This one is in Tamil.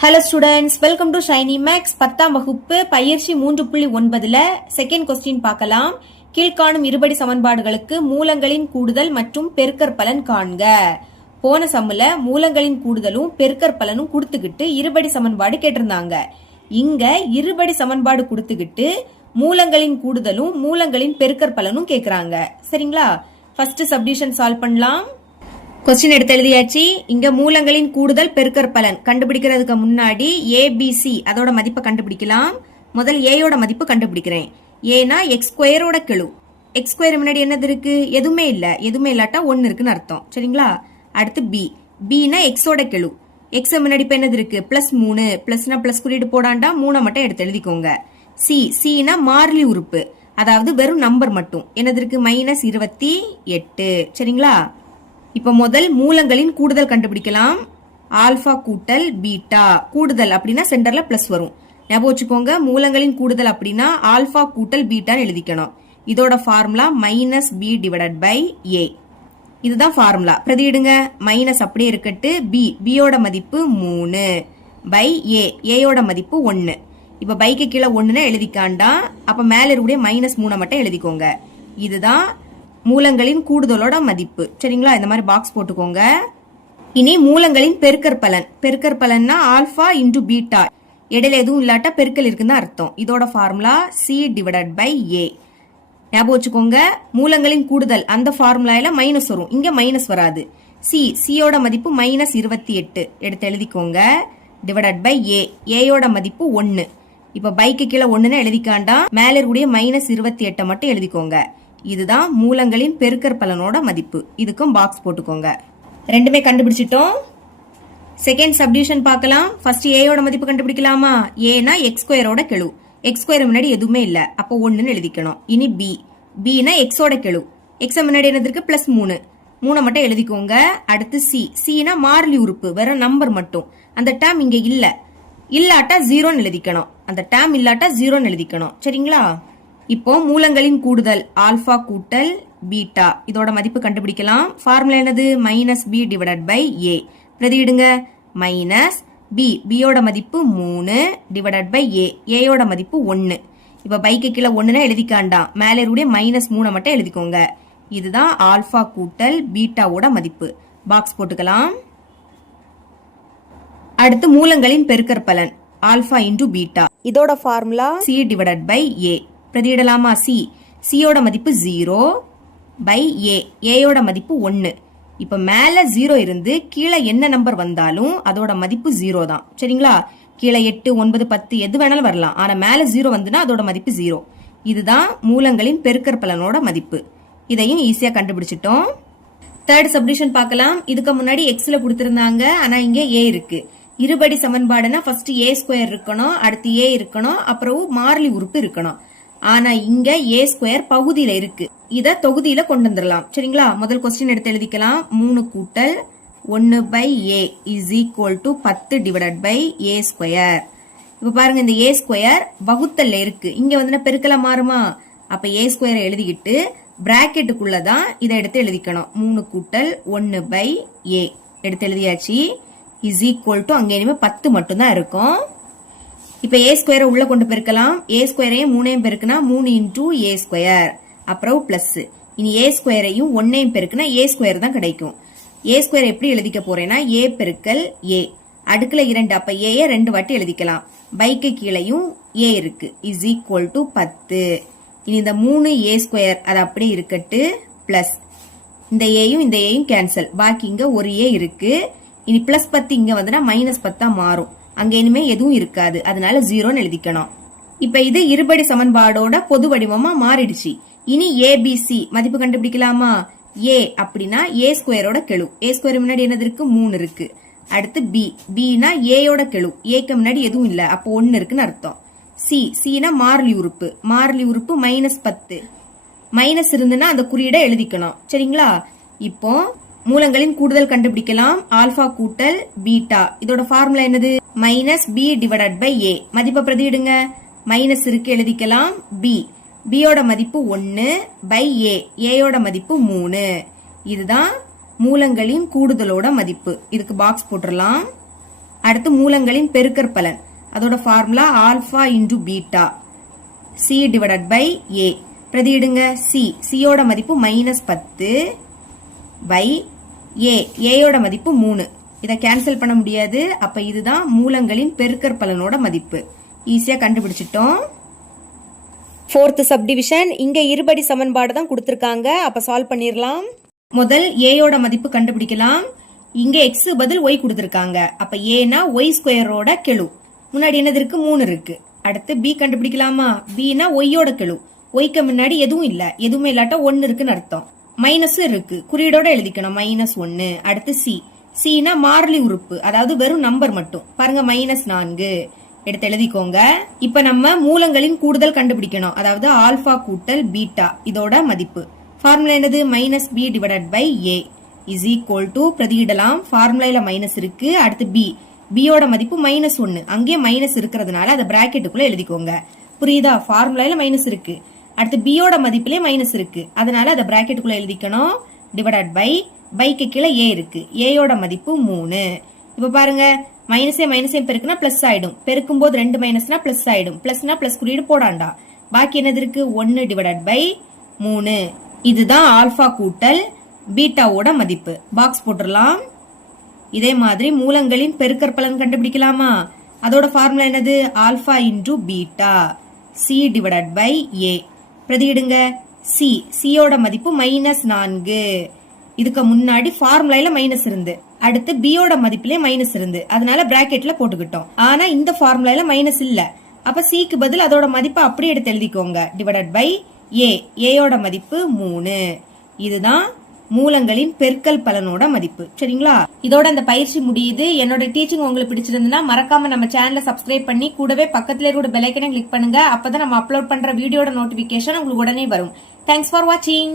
Hello students, welcome to Shiny Max 10ஆம் வகுப்பு பயிற்சி 3.9ல செகண்ட் கொஸ்டின் பார்க்கலாம். கீழ்காணும் இருபடி சமன்பாடுகளுக்கு மூலங்களின் கூடுதல் மற்றும் பெருக்கற்பலன் காண்க. போன சம்முல மூலங்களின் கூடுதலும் பெருக்கற்பலனும் கொடுத்துக்கிட்டு இருபடி சமன்பாடு கேட்டிருந்தாங்க. இங்க இருபடி சமன்பாடு கொடுத்துக்கிட்டு மூலங்களின் கூடுதலும் மூலங்களின் பெருக்கற்பலனும் கேக்குறாங்க. சரிங்களா? ஃபர்ஸ்ட் சப்டிவிஷன் சால்வ் பண்ணலாம். கொஸ்டின் எடுத்து எழுதியாச்சு. இங்க மூலங்களின் கூடுதல் பெருக்கற்பலன் கண்டுபிடிக்கிறதுக்கு முன்னாடி ஏபிசி அதோட மதிப்பை கண்டுபிடிக்கலாம். முதல் ஏயோட மதிப்பு கண்டுபிடிக்கிறேன். ஏனா எக்ஸ் ஸ்கொயரோட கெழு. எக்ஸ் ஸ்கொயர் முன்னாடி என்னது இருக்கு? எதுவுமே இல்ல. எதுவுமே இல்லாட்டா 1 இருக்குன்னு அர்த்தம். சரிங்களா? அடுத்து பி. பினா எக்ஸோட கெழு. எக்ஸ் முன்னாடி இப்ப என்னது இருக்கு? +3. பிளஸ்னா பிளஸ் குறியீடு போடாண்டா 3 மட்டும் எடுத்து எழுதிக்கோங்க. சி. சினா மாறிலி உறுப்பு, அதாவது வெறும் நம்பர் மட்டும். என்னது இருக்கு? -28. சரிங்களா? இப்ப முதல் மூலங்களின் கூடுதல் கண்டுபிடிக்கலாம். ஆல்பா கூட்டல் பீட்டா. கூடுதல் அப்படின்னா சென்டர்ல பிளஸ் வரும். ஞாபகம் வச்சுக்கோங்க. மூலங்களின் கூடுதல் அப்படின்னா ஆல்பா கூட்டல் பீட்டான்னு எழுதிக்கணும். இதோட ஃபார்முலா -b/a. இதுதான் ஃபார்முலா. பிரதியிடுங்க. மைனஸ் அப்படியே இருக்கட்டு. பியோட மதிப்பு 3/a. ஏயோட மதிப்பு 1. இப்ப பைக்கு கீழே 1ன்னு எழுதிக்காண்டா. அப்ப மேல இருக்கக்கூடிய -3 மட்டும் எழுதிக்கோங்க. இதுதான் மூலங்களின் கூடுதலோட மதிப்பு. சரிங்களா? இந்த மாதிரி பாக்ஸ் போட்டுக்கோங்க. இனி மூலங்களின் பெருக்கற்பலன். பெருக்கற்பலன்னா ஆல்பா இன்டு பீட்டா. இடையில எதுவும் இல்லாட்டா பெருக்கல் இருக்குன்னு அர்த்தம். இதோட ஃபார்முலா c/a. ஞாபகம் வச்சுக்கோங்க. மூலங்களின் கூடுதல் அந்த ஃபார்முலால மைனஸ் வரும். இங்க மைனஸ் வராது. சியோட மதிப்பு -28 எடுத்து எழுதிக்கோங்க. /a. ஏயோட மதிப்பு 1. இப்ப பைக்கு கீழே 1ன்னு எழுதிக்காண்டா. மேல இருக்கக்கூடிய -28 மட்டும் எழுதிக்கோங்க. இதுதான் மூலங்களின் பெருக்கற்பலனோட மதிப்பு. இதுக்கும் பாக்ஸ் போட்டுக்கோங்க. ரெண்டுமே கண்டுபிடிச்சிட்டோம். செகண்ட் சப்டிவிஷன் பார்க்கலாம். ஃபர்ஸ்ட் ஏயோட மதிப்பு கண்டுபிடிக்கலாமா? ஏனா எக்ஸ் ஸ்கொயரோட கெழு. எக்ஸ் ஸ்கொயர் முன்னாடி எதுவுமே இல்ல. அப்போ 1ன்னு எழுதிக்கணும். இனி பி. பினா எக்ஸோட கெழு. எக்ஸ் முன்னாடி என்னது இருக்கு? +3. 3 மட்டும் எழுதிக்கோங்க. அடுத்து சி. சினா மாறிலி உறுப்பு, வேற நம்பர் மட்டும். அந்த டேம் இங்க இல்ல. இல்லாட்டா 0ன்னு எழுதிக்கணும். அந்த டேம் இல்லாட்டா 0ன்னு எழுதிக்கணும். சரிங்களா? இப்போ மூலங்களின் கூடுதல் ஆல்பா கூட்டல் பீட்டா. இதோட மதிப்பு கண்டுபிடிக்கலாம். ஃபார்முலா என்னது? -b/a. பிரதியிடுங்க. மைனஸ் பியோட மதிப்பு 3/a. ஏயோட மதிப்பு 1. இப்ப பைக்கு கீழே 1ன்னு எழுதிக்காண்டா. மேல இருக்கக்கூடிய -3 மட்டும் எழுதிக்கோங்க. இதுதான் ஆல்பா கூட்டல் பீட்டாவோட மதிப்பு. பாக்ஸ் போட்டுக்கலாம். அடுத்து மூலங்களின் பெருக்கற்பலன் ஆல்பா இன்டு பீட்டா. இதோட ஃபார்முலா c/a. பிரதியிடலாமா? சியோட மதிப்பு 0/a. ஏயோட மதிப்பு 1. இப்ப மேல 0 இருந்து கீழே என்ன நம்பர் வந்தாலும் அதோட மதிப்பு 0 தான். சரிங்களா? கீழே 8, 9, 10 எது வேணாலும் வரலாம். ஆனா மேல 0 வந்துன்னா அதோட மதிப்பு 0. இதுதான் மூலங்களின் பெருக்கற்பலனோட மதிப்பு. இதையும் ஈஸியா கண்டுபிடிச்சிட்டோம். தேர்ட் சப்டிவிஷன் பார்க்கலாம். இதுக்கு முன்னாடி எக்ஸ்ல கொடுத்திருந்தாங்க. ஆனா இங்க ஏ இருக்கு. இருபடி சமன்பாடுனா ஃபர்ஸ்ட் ஏ ஸ்கொயர் இருக்கணும், அடுத்து ஏ இருக்கணும், அப்புறம் மாறிலி உறுப்பு இருக்கணும். ஆனா இங்க ஏ ஸ்கொயர் பகுதியில இருக்கு. இத தொகுதியில கொண்டு வந்துடலாம். சரிங்களா? முதல் கொஸ்டின் எடுத்து எழுதிக்கலாம். 3 கூட்டல் 1/a is equal to 10/a square. இப்ப பாருங்க, இந்த ஏ ஸ்கொயர் வகுத்தல்ல இருக்கு. இங்க வந்து பெருக்கலா மாறுமா? அப்ப ஏ ஸ்கொயரை எழுதிக்கிட்டு பிராக்கெட்டுக்குள்ளதான் இதை எடுத்து எழுதிக்கணும். 3 கூட்டல் 1/a எடுத்து எழுதியாச்சு. is equal to அங்க இனிமே 10 மட்டும் தான் இருக்கும். இப்ப ஏ ஸ்கொயரை உள்ள கொண்டு பெருக்கலாம். ஏ ஸ்கொயரையும் 3ஐயும் பெருக்குனா 3 இன்டூ ஏ ஸ்கொயர். அப்புறம் பிளஸ். இனி ஏ ஸ்கொயரையும் 1ஐயும் பெருக்குனா ஏ ஸ்கொயர் தான் கிடைக்கும். ஏ ஸ்கொயர் எப்படி எழுதிக்க போறேன்னா ஏ பெருக்கல் ஏ அடுக்குல 2. அப்ப ஏ 2 வாட்டி எழுதிக்கலாம். பைக்கு கீழையும் ஏ இருக்கு. Is equal to 10. இனி இந்த 3 ஏ ஸ்கொயர் அது அப்படியே இருக்கட்டு. பிளஸ் இந்த ஏயும் இந்த ஏயும் கேன்சல். பாக்கி இங்க ஒரு ஏ இருக்கு. இனி +10 இங்க வந்துன்னா -10 மாறும். அங்க இனிமே எதுவும் இருக்காது. அதனால 0ன்னு எழுதிக்கணும். இப்ப இது இருபடி சமன்பாடோட பொது வடிவமா மாறிடுச்சு. இனி ஏபிசி மதிப்பு கண்டுபிடிக்கலாமா? ஏ அப்படின்னா ஏ ஸ்கொயரோட கெழு. ஏ ஸ்கொயர் முன்னாடி என்னது இருக்கு? 3 இருக்கு. அடுத்து பினா ஏயோட கெழு. ஏக்கு முன்னாடி எதுவும் இல்ல. அப்போ 1 இருக்குன்னு அர்த்தம். சினா மாறிலி உறுப்பு. மாறிலி உறுப்பு -10. மைனஸ் இருந்துன்னா அந்த குறியீடை எழுதிக்கணும். சரிங்களா? இப்போ மூலங்களின் கூடுதல் கண்டுபிடிக்கலாம். ஆல்பா கூட்டல் பீட்டா. இதோட ஃபார்முலா என்னது? -b/a. மதிப்பை பிரதியிடுங்க. மைனஸ் இருக்கு எழுதிக்கலாம். பியோட மதிப்பு 1/a. ஏயோட மதிப்பு 3. இதுதான் மூலங்களின் கூடுதலோட மதிப்பு. இதுக்கு பாக்ஸ் போட்டுடலாம். அடுத்து மூலங்களின் பெருக்கற்பலன், அதோட formula alpha into beta C divided by A. பிரதியிடுங்க. சியோட மதிப்பு -10 பை ஏயோட மதிப்பு 3. இதை கேன்சல் பண்ண முடியாது. அப்ப இதுதான் மூலங்களின் பெருக்கற்பலனோட மதிப்பு. ஈஸியா கண்டுபிடிச்சிட்டோம். 4th subdivision. இங்க இருபடி சமன்பாடு தான் கொடுத்திருக்காங்க. அப்ப சால்வ் பண்ணிரலாம். முதல் ஏயோட மதிப்பு கண்டுபிடிக்கலாம். இங்க எக்ஸ் பதில் ஒய் கொடுத்திருக்காங்க. அப்ப ஏனா ஒய் ஸ்கொயரோட கெழு. முன்னாடி என்னது இருக்கு? 3 இருக்கு. அடுத்து பி கண்டுபிடிக்கலாமா? பினா ஒய்யோட கெழு. ஒய்க்கு முன்னாடி எதுவும் இல்ல, எதுவுமே இல்லாட்டா 1 இருக்குன்னு அர்த்தம். மைனஸும் இருக்கு, குறியீடோட எழுதிக்கணும் -1. அடுத்து சினா மாறிலி உறுப்பு, அதாவது வெறும் நம்பர் மட்டும். பாருங்க -4 எடுத்து எழுதிக்கோங்க. இப்ப நம்ம மூலங்களின் கூடுதல் கண்டுபிடிக்கணும், அதாவது ஆல்பா கூட்டல் பீட்டா இதோட மதிப்பு. ஃபார்முலா என்னது? -b divided by a is equal to, பிரதியிடலாம். ஃபார்முலால மைனஸ் இருக்கு. அடுத்து பியோட மதிப்பு -1. அங்கே மைனஸ் இருக்கிறதுனால அதை பிராக்கெட்டுக்குள்ள எழுதிக்கோங்க. புரியுதா? ஃபார்முலால மைனஸ் இருக்கு. அடுத்து பியோட மதிப்பிலே மைனஸ் இருக்கு, அதனால அதை பிராக்கெட்டுக்குள்ள எழுதிக்கணும். டிவைடட் பைக்கு கீழே ஏ இருக்கு. ஏயோட மதிப்பு 3. இப்ப பாருங்க, மைனஸே பெருக்குனா பிளஸ் ஆயிடும். பெருக்கும் போது 2 மைனஸ்னா பிளஸ் ஆயிடும். பிளஸ்னா பிளஸ் குறியீடு போடாண்டா. பாக்கி என்னது இருக்கு? 1 டிவைடட் பை 3. இதுதான் ஆல்பா கூட்டல் பீட்டாவோட மதிப்பு. பாக்ஸ் போட்டுடலாம். இதே மாதிரி மூலங்களின் பெருக்கற்பலன் கண்டுபிடிக்கலாமா? அதோட ஃபார்முலா என்னது? Alpha into beta C divided by A. பிரதியிடுங்க. சியோட மதிப்பு -4. இதுக்கு முன்னாடி ஃபார்முலால மைனஸ் இருந்து, அடுத்து பியோட மதிப்பிலே மைனஸ் இருந்து, அதனால பிராக்கெட்ல போட்டுக்கிட்டோம். ஆனா இந்த ஃபார்முலால மைனஸ் இல்ல. அப்ப சிக்கு பதில் அதோட மதிப்பை அப்படியே எடுத்து எழுதிக்கோங்க. டிவைடட் பை ஏயோட மதிப்பு 3. இதுதான் மூலங்களின் பெருக்கல் பலனோட மதிப்பு. சரிங்களா? இதோட அந்த பயிற்சி முடியுது. என்னோட டீச்சிங் உங்களுக்கு பிடிச்சிருந்ததுன்னா மறக்காம நம்ம சேனலை சப்ஸ்கிரைப் பண்ணி கூடவே பக்கத்துல இருக்க பெல் ஐக்கனை கிளிக் பண்ணுங்க. அப்பதான் நம்ம அப்லோட் பண்ற வீடியோட நோட்டிபிகேஷன் உங்களுக்கு உடனே வரும். தேங்க்ஸ் ஃபார் வாட்சிங்.